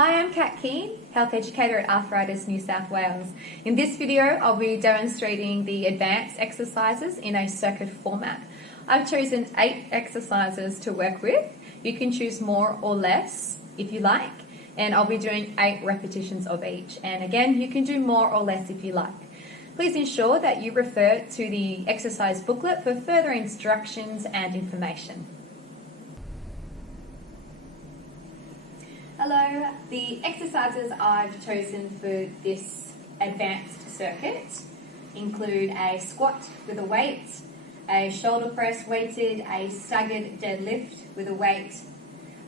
Hi, I'm Kat Keane, Health Educator at Arthritis New South Wales. In this video, I'll be demonstrating the advanced exercises in a circuit format. I've chosen 8 exercises to work with. You can choose more or less if you like, and I'll be doing 8 repetitions of each. And again, you can do more or less if you like. Please ensure that you refer to the exercise booklet for further instructions and information. Hello, the exercises I've chosen for this advanced circuit include a squat with a weight, a shoulder press weighted, a staggered deadlift with a weight,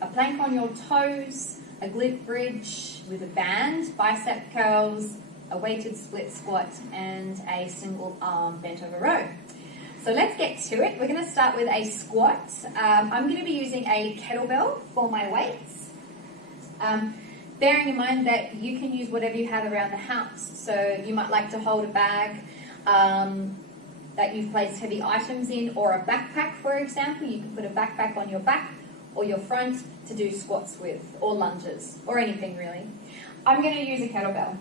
a plank on your toes, a glute bridge with a band, bicep curls, a weighted split squat, and a single arm bent over row. So let's get to it. We're going to start with a squat. I'm going to be using a kettlebell for my weights. Bearing in mind that you can use whatever you have around the house. So you might like to hold a bag that you've placed heavy items in, or a backpack, for example. You can put a backpack on your back or your front to do squats with, or lunges, or anything really. I'm going to use a kettlebell.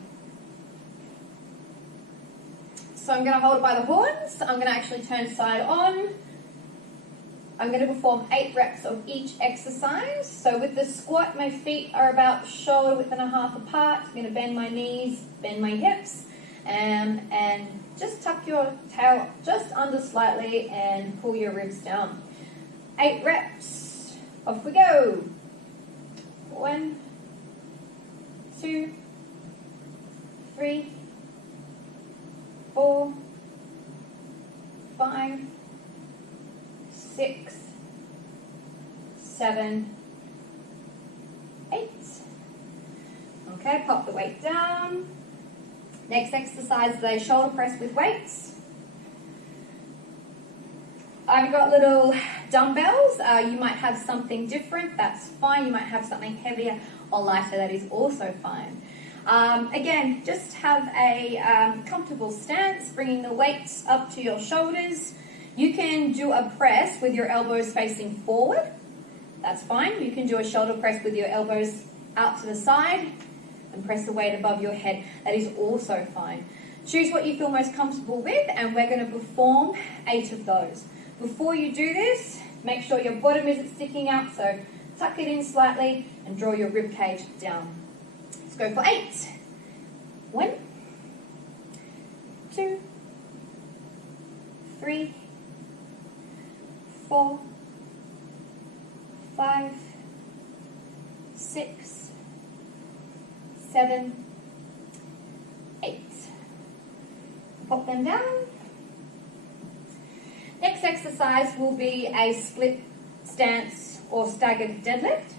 So I'm going to hold it by the horns. I'm going to actually turn side on. I'm going to perform 8 reps of each exercise. So with the squat, my feet are about shoulder width and a half apart. I'm going to bend my knees, bend my hips, and just tuck your tail just under slightly and pull your ribs down. 8 reps. Off we go. 1, 2, 3, 4, 5, 6, 7, 8. Okay, pop the weight down. Next exercise is a shoulder press with weights. I've got little dumbbells. You might have something different, that's fine. You might have something heavier or lighter, that is also fine. Again, just have a comfortable stance, bringing the weights up to your shoulders. You can do a press with your elbows facing forward. That's fine. You can do a shoulder press with your elbows out to the side and press the weight above your head. That is also fine. Choose what you feel most comfortable with, and we're going to perform 8 of those. Before you do this, make sure your bottom isn't sticking out, so tuck it in slightly and draw your rib cage down. Let's go for 8. 1, 2, 3, 4, 5, 6, 7, 8. Pop them down. Next exercise will be a split stance or staggered deadlift.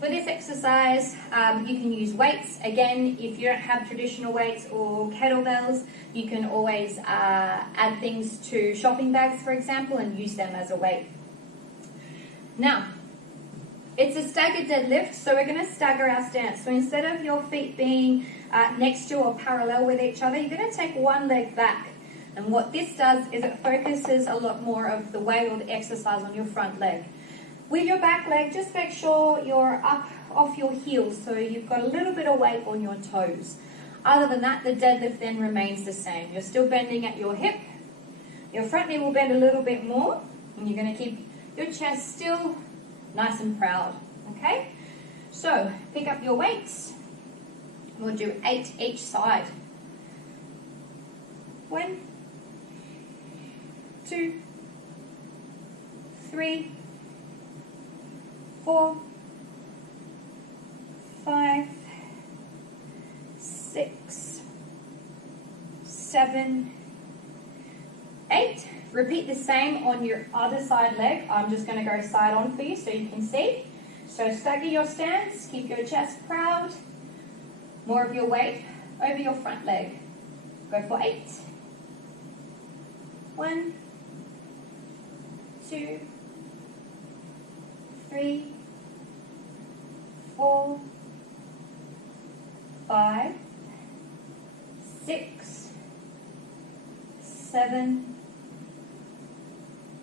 For this exercise, you can use weights. Again, if you don't have traditional weights or kettlebells, you can always add things to shopping bags, for example, and use them as a weight. Now, it's a staggered deadlift, so we're going to stagger our stance. So instead of your feet being next to or parallel with each other, you're going to take one leg back. And what this does is it focuses a lot more of the weight or the exercise on your front leg. With your back leg, just make sure you're up off your heels, so you've got a little bit of weight on your toes. Other than that, the deadlift then remains the same. You're still bending at your hip. Your front knee will bend a little bit more, and you're going to keep your chest still nice and proud. Okay? So, pick up your weights. We'll do 8 each side. 1, 2, 3, 4, 5, 6, 7, 8. Repeat the same on your other side leg. I'm just going to go side on for you so you can see. So stagger your stance, keep your chest proud. More of your weight over your front leg. Go for 8. 1, 2, 3, 4, 5, 6, 7,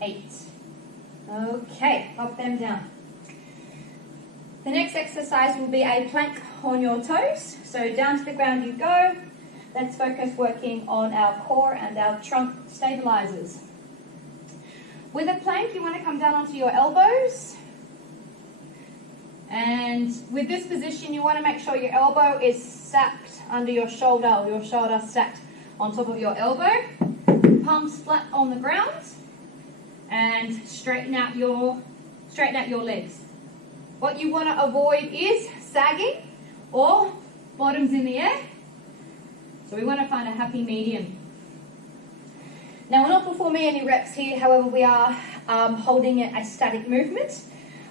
8. Okay, pop them down. The next exercise will be a plank on your toes. So down to the ground you go. Let's focus working on our core and our trunk stabilizers. With a plank, you want to come down onto your elbows. And with this position, you want to make sure your elbow is stacked under your shoulder stacked on top of your elbow. Palms flat on the ground. And straighten out your legs. What you want to avoid is sagging or bottoms in the air. So we want to find a happy medium. Now we're not performing any reps here, however we are holding it a static movement.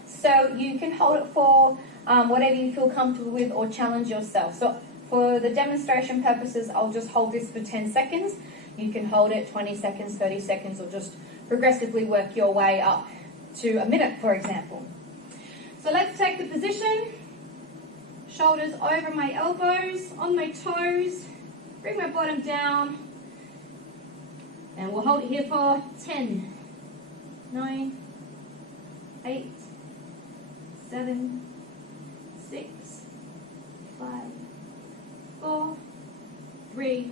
So you can hold it for whatever you feel comfortable with or challenge yourself. So for the demonstration purposes, I'll just hold this for 10 seconds. You can hold it 20 seconds, 30 seconds, or just progressively work your way up to a minute, for example. So let's take the position. Shoulders over my elbows, on my toes. Bring my bottom down. And we'll hold it here for 10, 9, 8, 7, 6, 5, 4, 3,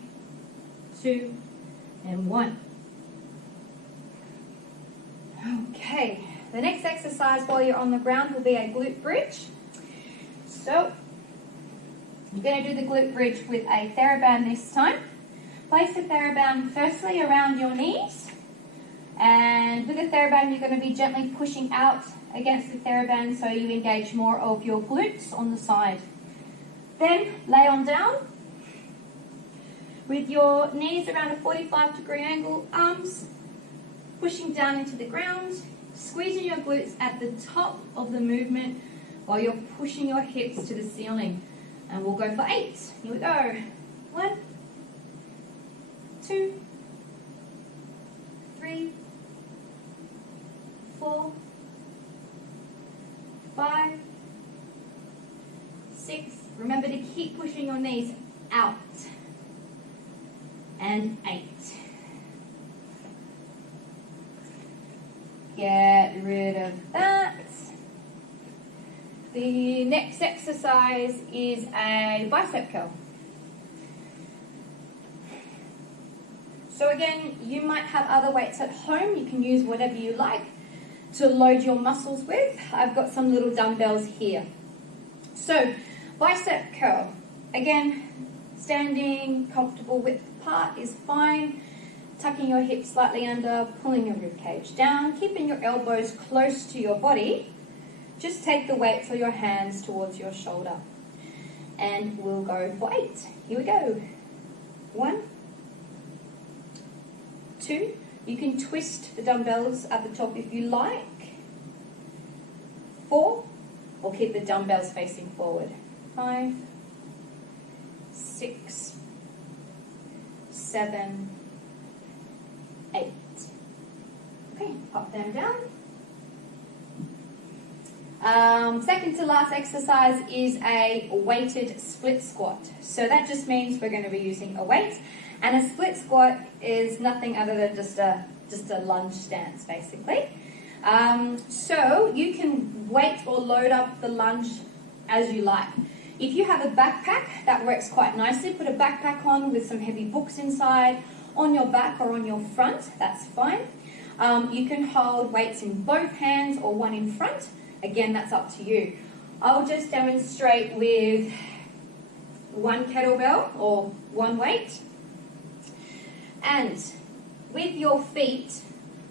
2, and 1. Okay, the next exercise while you're on the ground will be a glute bridge. So, you're going to do the glute bridge with a TheraBand this time. Place the TheraBand firstly around your knees, and with the TheraBand you're going to be gently pushing out against the TheraBand so you engage more of your glutes on the side. Then lay on down with your knees around a 45-degree angle, arms pushing down into the ground, squeezing your glutes at the top of the movement while you're pushing your hips to the ceiling. And we'll go for 8. Here we go. 1, 2, 3, 4, 5, 6. Remember to keep pushing your knees out. And 8. Get rid of that. The next exercise is a bicep curl. So again, you might have other weights at home. You can use whatever you like to load your muscles with. I've got some little dumbbells here. So, bicep curl. Again, standing, comfortable width apart is fine. Tucking your hips slightly under, pulling your rib cage down, keeping your elbows close to your body. Just take the weights or your hands towards your shoulder. And we'll go for 8. Here we go. 1, 2. You can twist the dumbbells at the top if you like. 4. Or keep the dumbbells facing forward. 5, 6, 7, 8. Okay, pop them down. Second to last exercise is a weighted split squat. So that just means we're going to be using a weight, and a split squat is nothing other than just a lunge stance, basically. So you can weight or load up the lunge as you like. If you have a backpack, that works quite nicely. Put a backpack on with some heavy books inside, on your back or on your front, that's fine. You can hold weights in both hands or one in front. Again, that's up to you. I'll just demonstrate with one kettlebell or one weight. And with your feet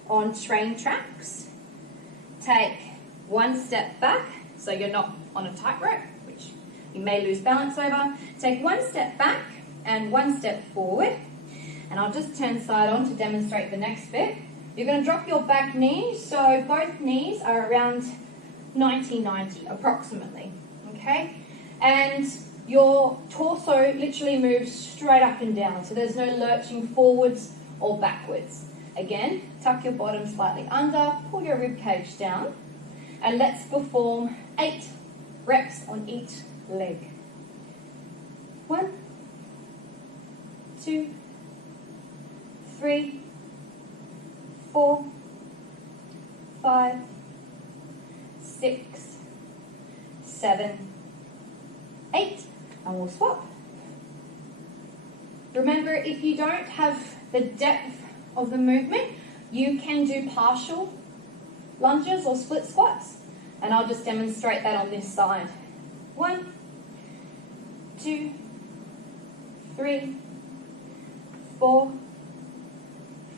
on train tracks, take one step back, so you're not on a tightrope, which you may lose balance over. Take one step back and one step forward. And I'll just turn side on to demonstrate the next bit. You're going to drop your back knee, so both knees are around 90-90 approximately, okay? And your torso literally moves straight up and down, so there's no lurching forwards or backwards. Again, tuck your bottom slightly under, pull your rib cage down, and let's perform 8 reps on each leg. 1, 2, 3, 4, 5, 6, 7, 8, and we'll swap. Remember, if you don't have the depth of the movement, you can do partial lunges or split squats, and I'll just demonstrate that on this side. 1, 2, 3, 4,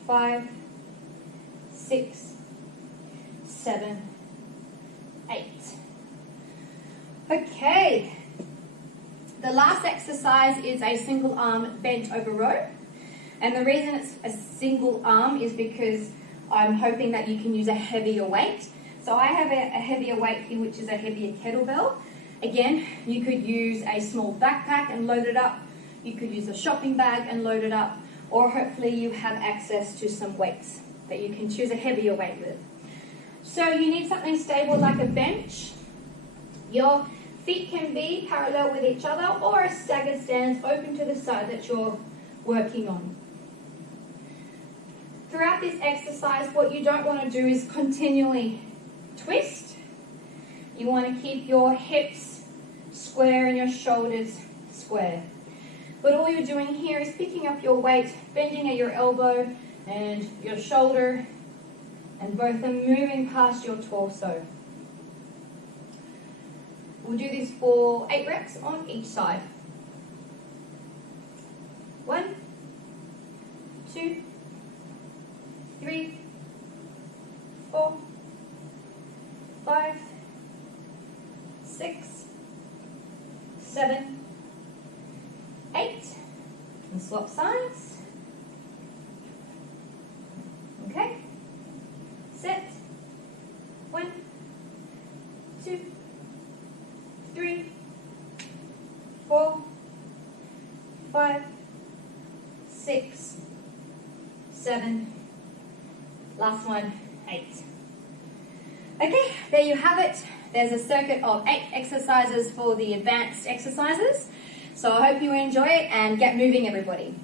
5, 6, 7, 8. Okay. The last exercise is a single arm bent over row. And the reason it's a single arm is because I'm hoping that you can use a heavier weight. So I have a heavier weight here, which is a heavier kettlebell. Again, you could use a small backpack and load it up. You could use a shopping bag and load it up. Or hopefully you have access to some weights that you can choose a heavier weight with. So you need something stable like a bench. Your feet can be parallel with each other, or a staggered stance open to the side that you're working on. Throughout this exercise, what you don't want to do is continually twist. You want to keep your hips square and your shoulders square. But all you're doing here is picking up your weight, bending at your elbow and your shoulder, and both are moving past your torso. We'll do this for 8 reps on each side. 1, 2, 3, 4, 5, 6, 7, 8. And swap sides. Okay. Set. 1, 2, 3, 4, 5, 6, 7, last one, 8. Okay, there you have it. There's a circuit of 8 exercises for the advanced exercises. So I hope you enjoy it and get moving, everybody.